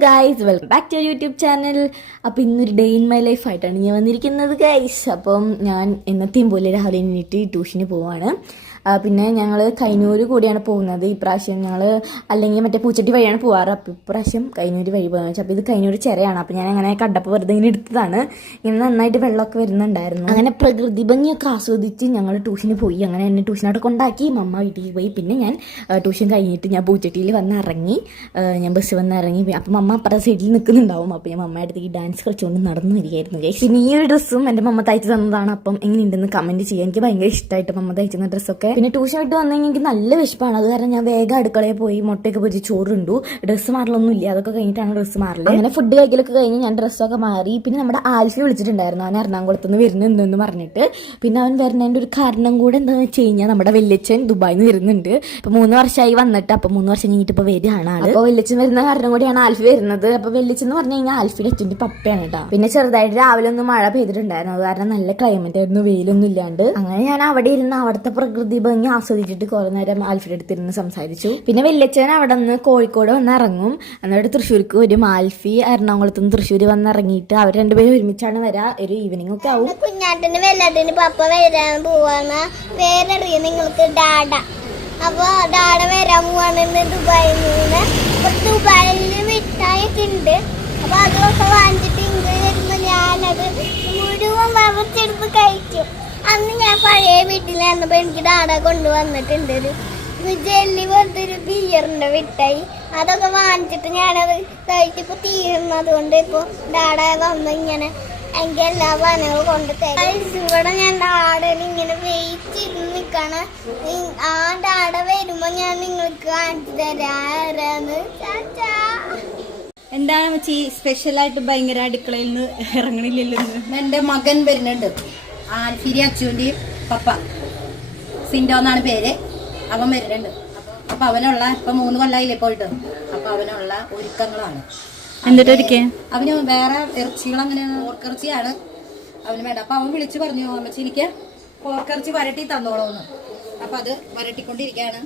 Guys welcome back to YouTube channel അപ്പോൾ ഇന്നൊരു day in my life ആയിട്ടാണ് ഞാൻ വന്നിരിക്കുന്നത് ഗൈസ് അപ്പം ഞാൻ എന്നത്തെയും പോലെ രാവിലെ എണീറ്റ് ട്യൂഷന് പോവാണ്. പിന്നെ ഞങ്ങൾ കൈനൂര് കൂടിയാണ് പോകുന്നത്. ഇപ്രാവശ്യം ഞങ്ങൾ അല്ലെങ്കിൽ മറ്റേ പൂച്ചട്ടി വഴിയാണ് പോവാറ്. അപ്പോൾ ഇപ്രാവശ്യം കൈനൂര് വഴി പോകാന്ന് വെച്ചാൽ അപ്പോൾ ഇത് കൈനൂര് ചെറിയാണ് അപ്പോൾ ഞാൻ അങ്ങനെ കണ്ടപ്പോൾ വെറുതെ ഇങ്ങനെ എടുത്തതാണ്. ഇങ്ങനെ നന്നായിട്ട് വെള്ളമൊക്കെ വരുന്നുണ്ടായിരുന്നു. അങ്ങനെ പ്രകൃതി ഭംഗിയൊക്കെ ആസ്വദിച്ച് ഞങ്ങൾ ട്യൂഷന് പോയി. അങ്ങനെ എന്നെ ട്യൂഷനോടെ കൊണ്ടാക്കി. മമ്മ വീട്ടിൽ പോയി. പിന്നെ ഞാൻ ട്യൂഷൻ കഴിഞ്ഞിട്ട് ഞാൻ പൂച്ചട്ടിയിൽ വന്ന് ഇറങ്ങി. ഞാൻ ബസ് വന്ന് ഇറങ്ങി. അപ്പം മമ്മ അപ്പുറം സൈഡിൽ നിൽക്കുന്നുണ്ടാവും അപ്പോൾ ഞാൻ മമ്മയുടെ ഈ ഡാൻസ് കളിച്ചുകൊണ്ട് നടന്നു വരികയായിരുന്നു. പിന്നെ ഈ ഒരു ഡ്രസ്സും എന്റെ മമ്മ തയ്ച്ചു തന്നതാണ്. അപ്പം എങ്ങനെയുണ്ടെന്ന് കമന്റ് ചെയ്യാൻ എനിക്ക് ഭയങ്കര ഇഷ്ടമായിട്ട് മമ്മ തയ്ച്ചുന്ന ഡ്രസ്സൊക്കെ പിന്നെ ട്യൂഷൻ വിട്ട് വന്നെങ്കിൽ എനിക്ക് നല്ല വിശപ്പാണ്. അത് കാരണം ഞാൻ വേഗം അടുക്കളയിൽ പോയി മുട്ടയൊക്കെ പൊരിച്ച് ചോറുണ്ടു. ഡ്രസ്സ് മാറലൊന്നും ഇല്ല. അതൊക്കെ കഴിഞ്ഞിട്ടാണ് ഡ്രസ്സ് മാറൽ. അങ്ങനെ ഫുഡ് കഴിക്കലൊക്കെ കഴിഞ്ഞ് ഞാൻ ഡ്രസ്സൊക്കെ മാറി. പിന്നെ നമ്മുടെ ആൽഫി വിളിച്ചിട്ടുണ്ടായിരുന്നു. അവൻ എറണാകുളത്ത് നിന്ന് വരുന്നുണ്ടെന്ന് പറഞ്ഞിട്ട്. പിന്നെ അവൻ വരുന്നതിന്റെ ഒരു കാരണം കൂടെ എന്താണെന്ന് വെച്ച് കഴിഞ്ഞാൽ നമ്മുടെ വല്യച്ഛൻ ദുബായിൽ നിന്ന് വരുന്നുണ്ട്. അപ്പൊ മൂന്ന് വർഷമായി വന്നിട്ട്. അപ്പൊ മൂന്ന് വർഷം കഴിഞ്ഞിട്ട് ഇപ്പൊ വരികയാണ് ആൾ. അപ്പോൾ വല്യച്ഛൻ വരുന്ന കാരണം കൂടിയാണ് ആൽഫി വരുന്നത്. അപ്പൊ വല്യച്ഛൻ എന്ന് പറഞ്ഞു കഴിഞ്ഞാൽ ആൽഫിയുടെ അച്ഛന്റെ പപ്പയാണ് കേട്ടോ പിന്നെ ചെറുതായിട്ട് രാവിലെ ഒന്ന് മഴ പെയ്തിട്ടുണ്ടായിരുന്നു. അത് കാരണം നല്ല ക്ലൈമറ്റ് ആയിരുന്നു. വെയിലൊന്നും ഇല്ലാണ്ട്. അങ്ങനെ ഞാൻ അവിടെ ഇരുന്ന് അവിടുത്തെ പ്രകൃതി ഭംഗി ആസ്വദിച്ചിട്ട് കുറെ നേരം ആൽഫിയുടെ അടുത്ത് ഇരുന്ന് സംസാരിച്ചു. പിന്നെ വല്യച്ഛൻ അവിടെ നിന്ന് കോഴിക്കോട് വന്ന് ഇറങ്ങും എന്നിട്ട് തൃശ്ശൂർക്ക് വരും. ആൽഫി എറണാകുളത്ത് നിന്ന് തൃശ്ശൂർ വന്ന് ഇറങ്ങിയിട്ട് അവർ രണ്ടുപേരും ഒരുമിച്ചാണ് വരാ. ഒരു ഈവനിങ് ഒക്കെ ആവും. കുഞ്ഞാട്ടിന് വെല്ലാട്ടിന് പപ്പ വരാൻ പോവാണ്. പേരറിയാം നിങ്ങൾക്ക്? ഡാഡ. അപ്പൊ ഡാഡ വരാൻ പോവാണ് ദുബായി ദുബായിൽ നിന്ന്. ദുബായിൽ മിഠായിയൊക്കെ ഉണ്ട് അപ്പൊ അതൊക്കെ വാങ്ങിച്ചിട്ട് ഇങ്ങനെ വരുമ്പോ ഞാനത് മുഴുവൻ വറച്ചെടുത്ത് കഴിക്കും. അന്ന് ഞാൻ പഴയ വീട്ടിലായിരുന്നപ്പോ എനിക്ക് ഡാഡ കൊണ്ടുവന്നിട്ടുണ്ട്. ഒരു ജെല്ലി പോലത്തെ ഒരു ബിയറിന്റെ വിട്ടായി. അതൊക്കെ വാങ്ങിച്ചിട്ട് ഞാനത് കഴിച്ചപ്പോ തീരുന്നത് കൊണ്ട് ഇപ്പൊ ഡാഡ വന്ന് ഇങ്ങനെ എനിക്ക് എല്ലാ പനകളും കൊണ്ട് ഇവിടെ ഞാൻ ഡാഡന് ഇങ്ങനെ വെയിറ്റ് ചെയ്ത് നിക്കാണ്. നി- ആ ഡാഡ വരുമ്പോൾ ഞാൻ നിങ്ങൾക്ക് കാണിച്ചു തരാന്ന് ചാച്ചാ. എന്താണ് ചേച്ചി സ്പെഷ്യലായിട്ട് ഭയങ്കര അടുക്കളയിൽ നിന്ന് ഇറങ്ങണില്ലല്ലോ എന്റെ മകൻ വരുന്നുണ്ട്. ആൽഫിരി അച്ചുവിന്റെയും പപ്പ. സിൻഡോ എന്നാണ് പേര്. അവൻ വരുന്നുണ്ട്. അപ്പൊ അവനുള്ള ഇപ്പൊ മൂന്ന് കൊല്ലായില്ലേ പോയിട്ട്. അപ്പൊ അവനുള്ള ഒരുക്കങ്ങളാണ്. അവന് വേറെ ഇറച്ചികൾ അങ്ങനെ ഓർക്കിറച്ചിയാണ് അവന് വേണ്ട. അപ്പൊ അവൻ വിളിച്ചു പറഞ്ഞു അമ്മച്ചി എനിക്ക് പോർക്കിറച്ചി വരട്ടി തന്നോളൂന്ന്. അപ്പൊ അത് വരട്ടിക്കൊണ്ടിരിക്കുകയാണ്.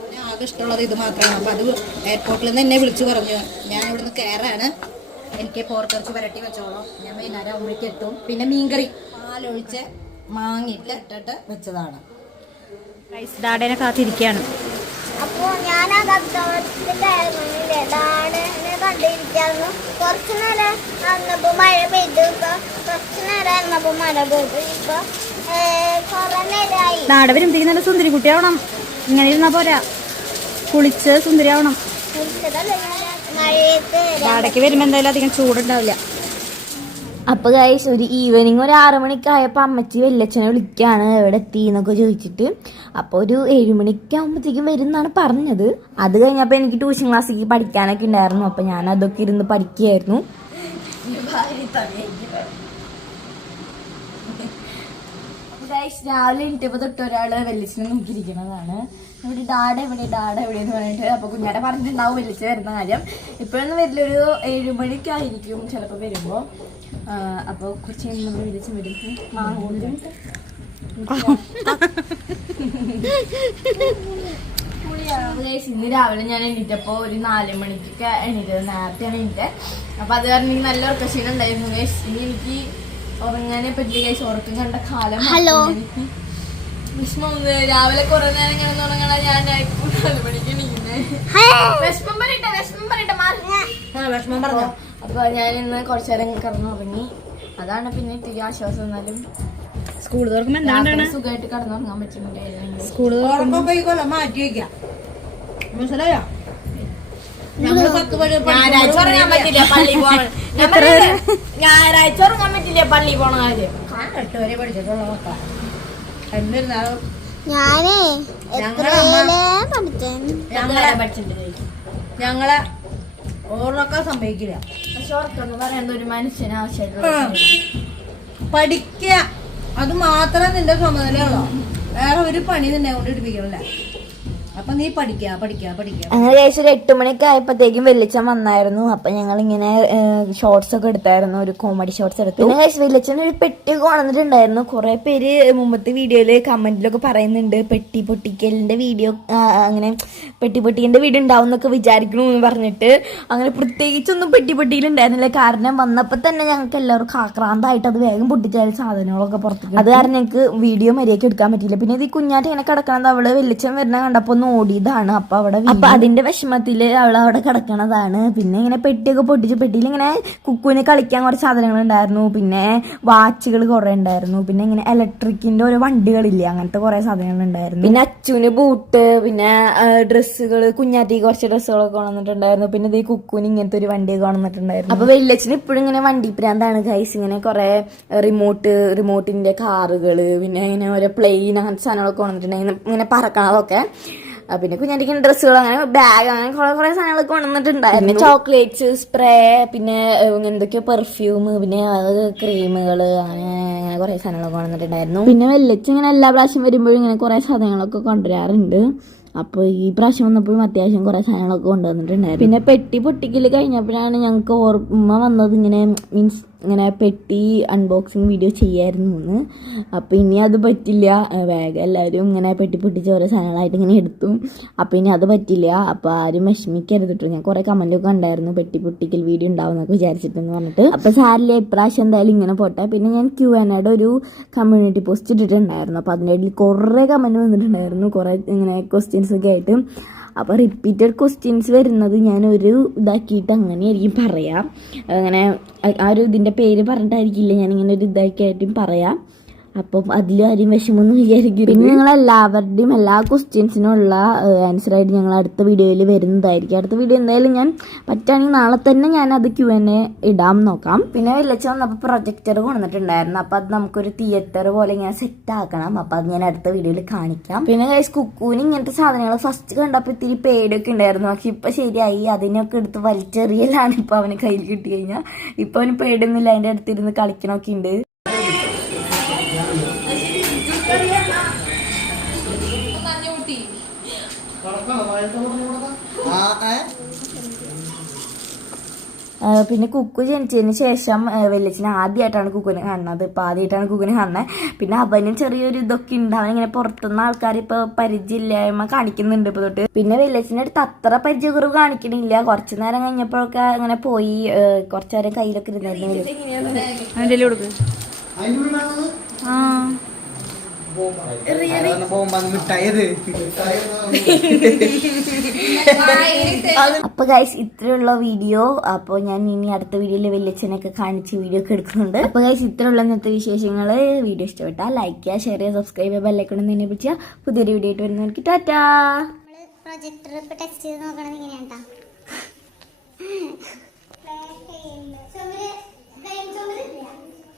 അവന് ആകെ ഇഷ്ടമുള്ളത് ഇത് മാത്രമാണ്. അപ്പൊ അത് എയർപോർട്ടിൽ നിന്ന് എന്നെ വിളിച്ചു പറഞ്ഞു. ഞാൻ ഇവിടുന്ന് കയറാണ് എനിക്ക് പോർക്കിറച്ചി വരട്ടി വെച്ചോളാം. ഞാൻ വൈകുന്നേരം അമ്മയ്ക്ക് എത്തും. പിന്നെ മീൻകറി. പാലൊഴിച്ച് മാങ്ങിയിട്ട് ഇട്ടിട്ട് വെച്ചതാണ്. ഡാഡേനെ കാത്തിരിക്കുകയാണ്. അപ്പോൾ ഞാൻ ആ കത്തോളത്തിലായിരുന്നില്ലേ ഡാഡനെ കണ്ടിരിക്കായിരുന്നു. കുറച്ചു നേരം അന്നപ്പോൾ മഴ പെയ്തു കുറച്ചു നേരം അന്നപ്പോൾ മഴ പെയ്തു ഇപ്പൊ കൊറേ നേരമായി ഡാഡ നല്ല സുന്ദരി കുട്ടിയാവണം. ഇങ്ങനെ ഇരുന്നാ പോരാ. കുളിച്ച് സുന്ദരിയാവണം. മഴയത്ത് ഡാഡയ്ക്ക് വരുമ്പോ എന്തായാലും അധികം ചൂടുണ്ടാവില്ല. അപ്പൊ ഗൈസ് ഒരു ഈവനിങ് ഒരു ആറു മണിക്കായപ്പോൾ അമ്മച്ചി വല്യച്ഛനെ വിളിക്കാണ്. എവിടെ എത്തി എന്നൊക്കെ ചോദിച്ചിട്ട്. അപ്പോൾ ഒരു ഏഴുമണിക്ക് ആകുമ്പോഴത്തേക്കും വരും എന്നാണ് പറഞ്ഞത്. അത് കഴിഞ്ഞപ്പോൾ എനിക്ക് ട്യൂഷൻ ക്ലാസ്സിലേക്ക് പഠിക്കാനൊക്കെ ഉണ്ടായിരുന്നു. അപ്പോൾ ഞാൻ അതൊക്കെ ഇരുന്ന് പഠിക്കുകയായിരുന്നു. ഗൈസ് രാവിലെ എണീറ്റപ്പോൾ തൊട്ട് ഒരാൾ വെല്ലിച്ചിനെ നോക്കിയിരിക്കുന്നതാണ് ഇവിടെ ഡാഡ എവിടെ ഡാഡ എവിടെ എന്ന് പറഞ്ഞിട്ട് അപ്പോൾ കുഞ്ഞാടെ പറഞ്ഞിട്ടുണ്ടാവും വെല്ലിച്ച് വരുന്ന കാര്യം. ഇപ്പോഴൊന്നും വരില്ലൊരു ഏഴുമണിക്കായിരിക്കും ചിലപ്പോ വരുമ്പോ. അപ്പോൾ കുറച്ച് കഴിയുമ്പോൾ വെല്ലിച്ച് വരും. മാങ്ങോണ്ടും ഇന്ന് രാവിലെ ഞാൻ എണീറ്റപ്പോൾ ഒരു നാല് മണിക്കൊക്കെ എണീറ്റത് നേരത്തെയാണ് എണീറ്റത് അപ്പോൾ അത് കാരണം എനിക്ക് നല്ല ഉറക്കശീലം ഉണ്ടായിരുന്നു. ഇനി എനിക്ക് ഉറങ്ങാനേ പറ്റില്ല ഗൈസ് ഉറക്കം കണ്ട കാലം ഹലോ. വിഷമം രാവിലെ കുറെ നേരം ഞാൻ നാല് മണിക്ക് എണീക്കുന്നത് വിഷമം പറയട്ടെ വിഷമം പറയട്ടെ ആ വിഷമം പറഞ്ഞോ. അപ്പൊ ഞാൻ ഇന്ന് കുറച്ചു നേരം കിടന്നുറങ്ങി. അതാണ് പിന്നെ ഇത്തിരി ആശ്വാസം എന്നാലും സ്കൂൾ തുറക്കുമ്പോ എന്താണ് സുഖമായിട്ട് കിടന്നുറങ്ങാൻ പറ്റുന്നുണ്ടായിരുന്നു സ്കൂൾ മാറ്റി വെക്കാം. മനസ്സിലായോ? ഞായറാഴ്ച ഉറങ്ങാൻ പറ്റില്ല പള്ളി പോകണം ഞാൻ പറഞ്ഞില്ലേ, ഞായറാഴ്ച ഉറങ്ങാൻ പറ്റില്ല പള്ളി പോണ കാര്യം. എന്നിരുന്നാലും ഞാനേ ഞങ്ങളെ പഠിച്ചിട്ടുണ്ട് ഞങ്ങളെ സമ്മതിക്കില്ല പക്ഷെ പറയുന്നത് ഒരു മനുഷ്യന് ആവശ്യമായിട്ടുള്ള പഠിക്കുക അത് മാത്രം നിന്റെ ചുമതലയുള്ളൂ വേറെ ഒരു പണി നിന്നെ കൊണ്ട് എടുപ്പിക്കണില്ല. അപ്പൊ നീ പഠിക്കാ പഠിക്കാ പഠിക്കാ. അങ്ങനെ ഏകദേശം ഒരു എട്ട് മണിയൊക്കെ ആയപ്പോഴത്തേക്കും വെള്ളിച്ചൻ വന്നായിരുന്നു. അപ്പൊ ഞങ്ങൾ ഇങ്ങനെ ഷോർട്സ് ഒക്കെ എടുത്തായിരുന്നു. ഒരു കോമഡി ഷോർട്സ് എടുത്തു. പിന്നെ വെല്ലിച്ചൻ ഒരു പെട്ടി കൊണ്ടുവന്നിട്ടുണ്ടായിരുന്നു. കുറെ പേര് മുമ്പത്തെ വീഡിയോയിൽ കമന്റിലൊക്കെ പറയുന്നുണ്ട് പെട്ടി പൊട്ടിക്കലിന്റെ വീഡിയോ അങ്ങനെ പെട്ടി പൊട്ടിക്കലിന്റെ വീഡിയോ ഉണ്ടാവും എന്നൊക്കെ വിചാരിക്കണു എന്ന് പറഞ്ഞിട്ട് അങ്ങനെ പ്രത്യേകിച്ചൊന്നും പെട്ടി പൊട്ടിയിലുണ്ടായിരുന്നില്ല കാരണം വന്നപ്പോ തന്നെ ഞങ്ങൾക്ക് എല്ലാവർക്കും ആക്രാന്തായിട്ട് അത് വേഗം പൊട്ടിച്ചാൽ സാധനങ്ങളൊക്കെ പുറത്തേക്ക് അത് കാരണം ഞങ്ങൾക്ക് വീഡിയോ മര്യാദയ്ക്ക് എടുക്കാൻ പറ്റിയില്ല. പിന്നെ ഇത് കുഞ്ഞാറ്റ് ഇങ്ങനെ കിടക്കണത് അവൾ വെള്ളിച്ചം വരുന്ന കണ്ടപ്പോ ഒന്ന് ഓടിയതാണ് അപ്പൊ അവിടെ അപ്പൊ അതിന്റെ വിഷമത്തിൽ അവൾ അവിടെ കിടക്കണതാണ്. പിന്നെ ഇങ്ങനെ പെട്ടിയൊക്കെ പൊട്ടിച്ച് പെട്ടിയിൽ ഇങ്ങനെ കുക്കുവിന് കളിക്കാൻ കുറച്ച് സാധനങ്ങൾ ഉണ്ടായിരുന്നു പിന്നെ വാച്ചുകൾ കുറെ ഉണ്ടായിരുന്നു. പിന്നെ ഇങ്ങനെ ഇലക്ട്രിക്കിന്റെ ഓരോ വണ്ടികളില്ലേ അങ്ങനത്തെ കുറെ സാധനങ്ങൾ ഉണ്ടായിരുന്നു പിന്നെ അച്ചുവിന് ബൂട്ട് പിന്നെ ഡ്രസ്സുകൾ കുഞ്ഞാറ്റിക്ക് കുറച്ച് ഡ്രസ്സുകളൊക്കെ കൊണ്ടുവന്നിട്ടുണ്ടായിരുന്നു. പിന്നെ ഇത് കുക്കുവിന് ഇങ്ങനത്തെ ഒരു വണ്ടിയൊക്കെ കൊണ്ടുവന്നിട്ടുണ്ടായിരുന്നു. അപ്പൊ വെല്ലച്ചിന് ഇപ്പോഴും ഇങ്ങനെ വണ്ടി പ്രാന്താണ് ഗൈസ് ഇങ്ങനെ കുറെ റിമോട്ട് റിമോട്ടിന്റെ കാറുകൾ പിന്നെ ഇങ്ങനെ ഓരോ പ്ലെയിൻ അങ്ങനത്തെ സാധനങ്ങളൊക്കെ കൊണ്ടുവന്നിട്ടുണ്ടായിരുന്നു. ഇങ്ങനെ പറക്കണതൊക്കെ. പിന്നെ കുഞ്ഞാറ്റിക്ക് ഡ്രസ്സുകൾ അങ്ങനെ ബാഗ് അങ്ങനെ കുറെ കുറെ സാധനങ്ങളൊക്കെ കൊണ്ടുവന്നിട്ടുണ്ടായിരുന്നു. ചോക്ലേറ്റ്സ് സ്പ്രേ പിന്നെ എന്തൊക്കെയോ പെർഫ്യൂം പിന്നെ ക്രീമുകൾ അങ്ങനെ അങ്ങനെ കുറെ സാധനങ്ങളൊക്കെ കൊണ്ടുവന്നിട്ടുണ്ടായിരുന്നു. പിന്നെ വെല്ലച്ച് ഇങ്ങനെ എല്ലാ പ്രാവശ്യം വരുമ്പോഴും ഇങ്ങനെ കുറെ സാധനങ്ങളൊക്കെ കൊണ്ടുവരാറുണ്ട്. അപ്പോൾ ഈ പ്രാവശ്യം വന്നപ്പോഴും അത്യാവശ്യം കുറേ സാധനങ്ങളൊക്കെ കൊണ്ടുവന്നിട്ടുണ്ടായിരുന്നു. പിന്നെ പെട്ടി പൊട്ടിക്കൽ കഴിഞ്ഞപ്പോഴാണ് ഞങ്ങൾക്ക് ഓർമ്മ വന്നത് ഇങ്ങനെ മീൻസ് ഇങ്ങനെ പെട്ടി അൺബോക്സിങ് വീഡിയോ ചെയ്യായിരുന്നു എന്ന് അപ്പോൾ ഇനി അത് പറ്റില്ല. വേഗം എല്ലാവരും ഇങ്ങനെ പെട്ടി പൊട്ടിച്ച് ഓരോ സാധനങ്ങളായിട്ട് ഇങ്ങനെ എടുത്തു. അപ്പോൾ ഇനി അത് പറ്റില്ല. അപ്പോൾ ആരും വിഷമിക്കരുത് കേട്ടോ ഞാൻ കുറേ കമന്റൊക്കെ ഉണ്ടായിരുന്നു പെട്ടി പൊട്ടിക്കൽ വീഡിയോ ഉണ്ടാവും എന്നൊക്കെ വിചാരിച്ചിട്ടെന്ന് പറഞ്ഞിട്ട്. അപ്പോൾ സാരില്ല ഇപ്രാവശ്യം എന്തായാലും ഇങ്ങനെ പോട്ടെ. പിന്നെ ഞാൻ ക്യു എനയുടെ ഒരു കമ്മ്യൂണിറ്റി പോസ്റ്റ് ഇട്ടിട്ടുണ്ടായിരുന്നു. അപ്പോൾ അതിന്റെ ഇടയിൽ കുറേ കമന്റ് വന്നിട്ടുണ്ടായിരുന്നു. കുറേ ഇങ്ങനെ ക്വസ്റ്റ്യൻസൊക്കെ ആയിട്ട്. അപ്പോൾ റിപ്പീറ്റഡ് ക്വസ്റ്റ്യൻസ് വരുന്നത് ഞാൻ ഒരു ഇതാക്കിയിട്ട് അങ്ങനെയായിരിക്കും പറയാം. അങ്ങനെ ആ- ഒരു ഇതിന്റെ പേര് പറഞ്ഞിട്ടായിരിക്കില്ല ഞാനിങ്ങനെ ഒരു ഇതാക്കിയായിട്ടും പറയാം. അപ്പം അതിലും ആരും വിഷമൊന്നും വിചാരിക്കും പിന്നെ ഞങ്ങൾ എല്ലാവരുടെയും എല്ലാ ക്വസ്റ്റ്യൻസിനുള്ള ആൻസർ ആയിട്ട് ഞങ്ങൾ അടുത്ത വീഡിയോയിൽ വരുന്നതായിരിക്കും. അടുത്ത വീഡിയോ എന്തായാലും ഞാൻ പറ്റുകയാണെങ്കിൽ നാളെ തന്നെ ഞാൻ അത് ക്യു എൻ എ ഇടാൻ നോക്കാം. പിന്നെ വെള്ളച്ച വന്നപ്പോൾ പ്രൊജക്ടർ കൊണ്ടുവന്നിട്ടുണ്ടായിരുന്നു. അപ്പം അത് നമുക്കൊരു തിയേറ്റർ പോലെ ഇങ്ങനെ സെറ്റ് ആക്കണം. അപ്പം അത് ഞാൻ അടുത്ത വീഡിയോയിൽ കാണിക്കാം. പിന്നെ കഴിച്ച് കുക്കൂന് ഇങ്ങനത്തെ സാധനങ്ങൾ ഫസ്റ്റ് കണ്ടപ്പോൾ ഇത്തിരി പേടിയൊക്കെ ഉണ്ടായിരുന്നു. പക്ഷെ ഇപ്പം ശരിയായി. അതിനൊക്കെ എടുത്ത് വലിച്ചെറിയലാണ് ഇപ്പം അവന് കയ്യിൽ കിട്ടി കഴിഞ്ഞാൽ ഇപ്പം അവന് പേടിയൊന്നുമില്ല. അതിന്റെ അടുത്തിരുന്ന് കളിക്കണമൊക്കെ ഉണ്ട്. പിന്നെ കുക്കു ജനിച്ചതിന് ശേഷം വെല്ലച്ചിന് ആദ്യമായിട്ടാണ് കുക്കുനെ കാണുന്നത്. ഇപ്പം ആദ്യമായിട്ടാണ് കുക്കുനെ കാണുന്നത് പിന്നെ അവനും ചെറിയൊരു ഇതൊക്കെ ഉണ്ട്. അവനിങ്ങനെ ഇങ്ങനെ പുറത്തുനിന്ന് ആൾക്കാർ ഇപ്പോൾ പരിചയമില്ലായ്മ കാണിക്കുന്നുണ്ട് ഇപ്പോൾ തൊട്ട്. പിന്നെ വെല്ലച്ചിന്റെ അടുത്ത് അത്ര പരിചയക്കുറവ് കാണിക്കണില്ല. കുറച്ച് നേരം കഴിഞ്ഞപ്പോഴൊക്കെ അങ്ങനെ പോയി കുറച്ചു നേരം കയ്യിലൊക്കെ ഇരുന്നായിരുന്നു. ആ. അപ്പൊ ഗൈസ് ഇത്രയുള്ള വീഡിയോ അപ്പോൾ ഞാൻ ഇനി അടുത്ത വീഡിയോയിൽ വെല്ലച്ചനൊക്കെ കാണിച്ച് വീഡിയോ ഒക്കെ എടുക്കുന്നുണ്ട്. അപ്പോൾ ഗൈസ് ഇത്രയുള്ള ഇന്നത്തെ വിശേഷങ്ങൾ വീഡിയോ ഇഷ്ടപ്പെട്ട ലൈക്ക് ചെയ്യുക ഷെയർ ചെയ്യുക സബ്സ്ക്രൈബ് ചെയ്യുക ബെല്ലൈക്കണം എന്നെ പിടിച്ചാൽ പുതിയൊരു വീഡിയോ ആയിട്ട് വരുന്നവർക്ക് ടാറ്റാ. പ്രൊജക്ടർ ഇപ്പൊ ചെയ്ത് നോക്കണത്